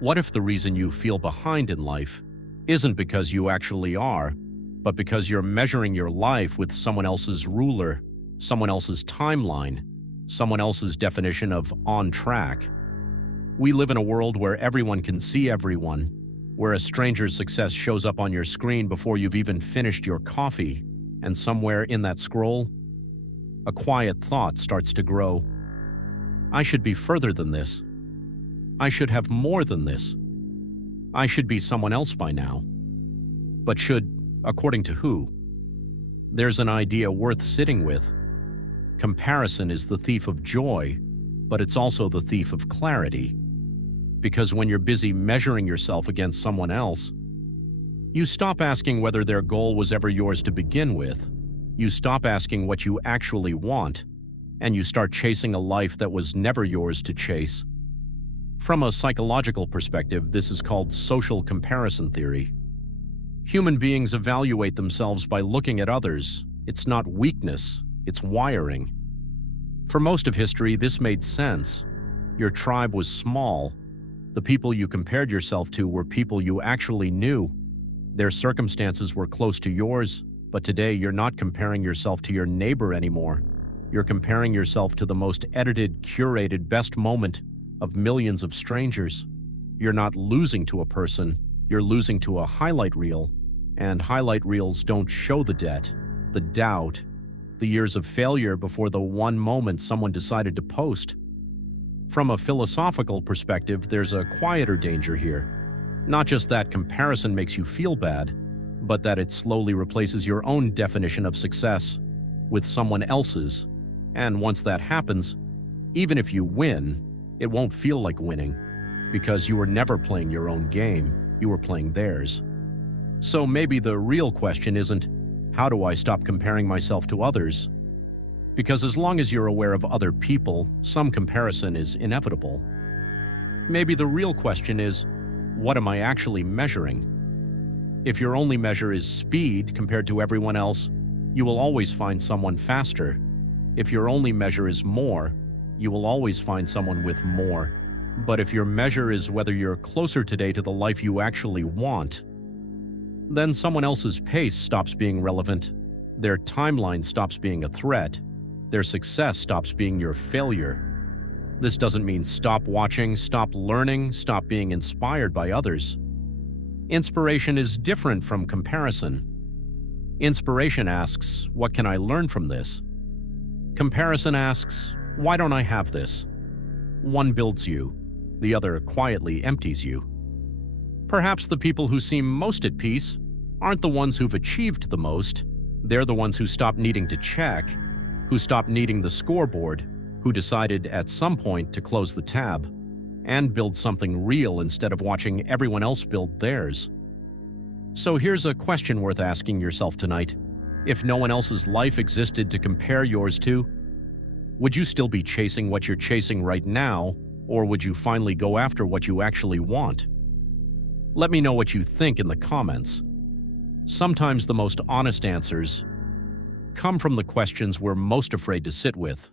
What if the reason you feel behind in life isn't because you actually are, but because you're measuring your life with someone else's ruler, someone else's timeline, someone else's definition of on track? We live in a world where everyone can see everyone, where a stranger's success shows up on your screen before you've even finished your coffee, and somewhere in that scroll, a quiet thought starts to grow. I should be further than this. I should have more than this. I should be someone else by now. But should, according to who? There's an idea worth sitting with. Comparison is the thief of joy, but it's also the thief of clarity. Because when you're busy measuring yourself against someone else, you stop asking whether their goal was ever yours to begin with. You stop asking what you actually want, and you start chasing a life that was never yours to chase. From a psychological perspective, this is called social comparison theory. Human beings evaluate themselves by looking at others. It's not weakness, it's wiring. For most of history, this made sense. Your tribe was small. The people you compared yourself to were people you actually knew. Their circumstances were close to yours, but today you're not comparing yourself to your neighbor anymore. You're comparing yourself to the most edited, curated, best moment of millions of strangers. You're not losing to a person, you're losing to a highlight reel. And highlight reels don't show the debt, the doubt, the years of failure before the one moment someone decided to post. From a philosophical perspective, there's a quieter danger here. Not just that comparison makes you feel bad, but that it slowly replaces your own definition of success with someone else's. And once that happens, even if you win, it won't feel like winning, because you were never playing your own game, you were playing theirs. So maybe the real question isn't, how do I stop comparing myself to others? Because as long as you're aware of other people, some comparison is inevitable. Maybe the real question is, what am I actually measuring? If your only measure is speed compared to everyone else, you will always find someone faster. If your only measure is more, you will always find someone with more. But if your measure is whether you're closer today to the life you actually want, then someone else's pace stops being relevant. Their timeline stops being a threat. Their success stops being your failure. This doesn't mean stop watching, stop learning, stop being inspired by others. Inspiration is different from comparison. Inspiration asks, what can I learn from this? Comparison asks, why don't I have this? One builds you, the other quietly empties you. Perhaps the people who seem most at peace aren't the ones who've achieved the most. They're the ones who stop needing to check, who stopped needing the scoreboard, who decided at some point to close the tab and build something real instead of watching everyone else build theirs. So here's a question worth asking yourself tonight. If no one else's life existed to compare yours to, would you still be chasing what you're chasing right now, or would you finally go after what you actually want? Let me know what you think in the comments. Sometimes the most honest answers come from the questions we're most afraid to sit with.